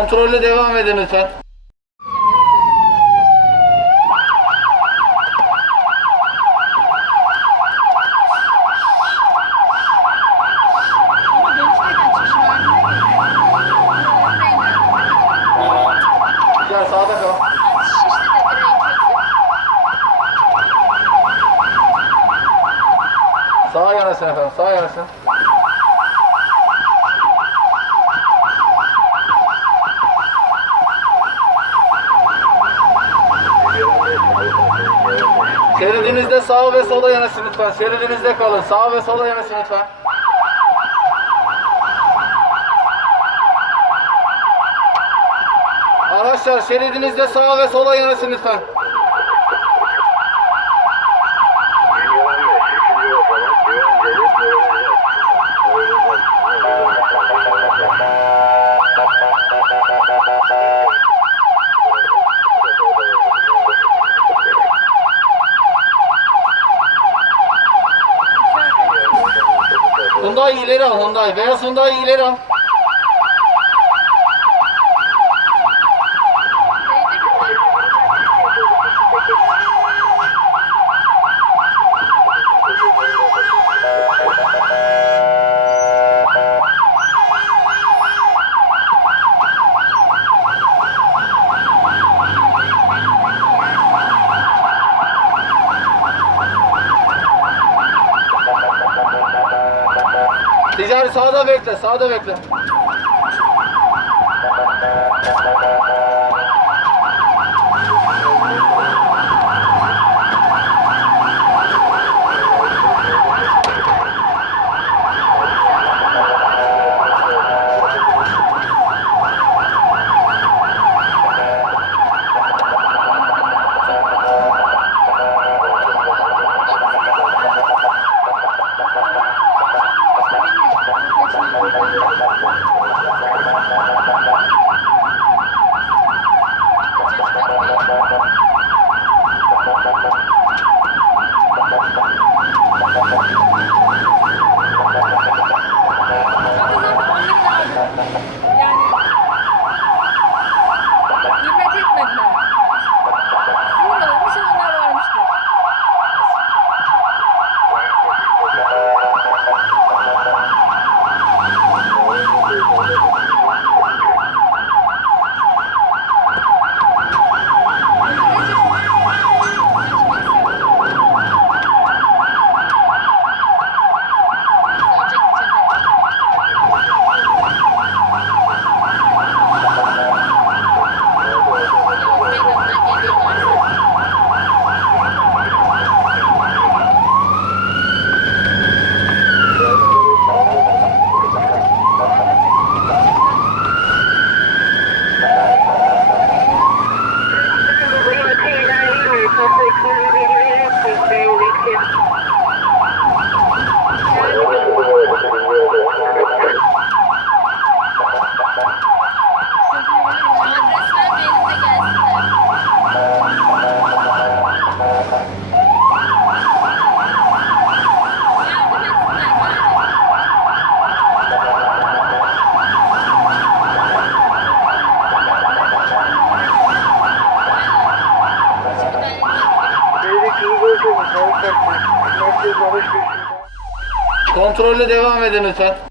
Kontrollü devam edin lütfen. Gel sağda kal. Sağa yanaşın efendim, sağa yanaşın. Şeridinizde sağa ve sola yanaşın lütfen. Şeridinizde kalın. Sağa ve sola yanaşın lütfen. Araçlar şeridinizde sağa ve sola yanaşın lütfen. Hyundai ileri al, Hyundai. Beyaz Hyundai ileri al. Ticari sağda bekle, sağda bekle. Kontrollü devam edin lütfen.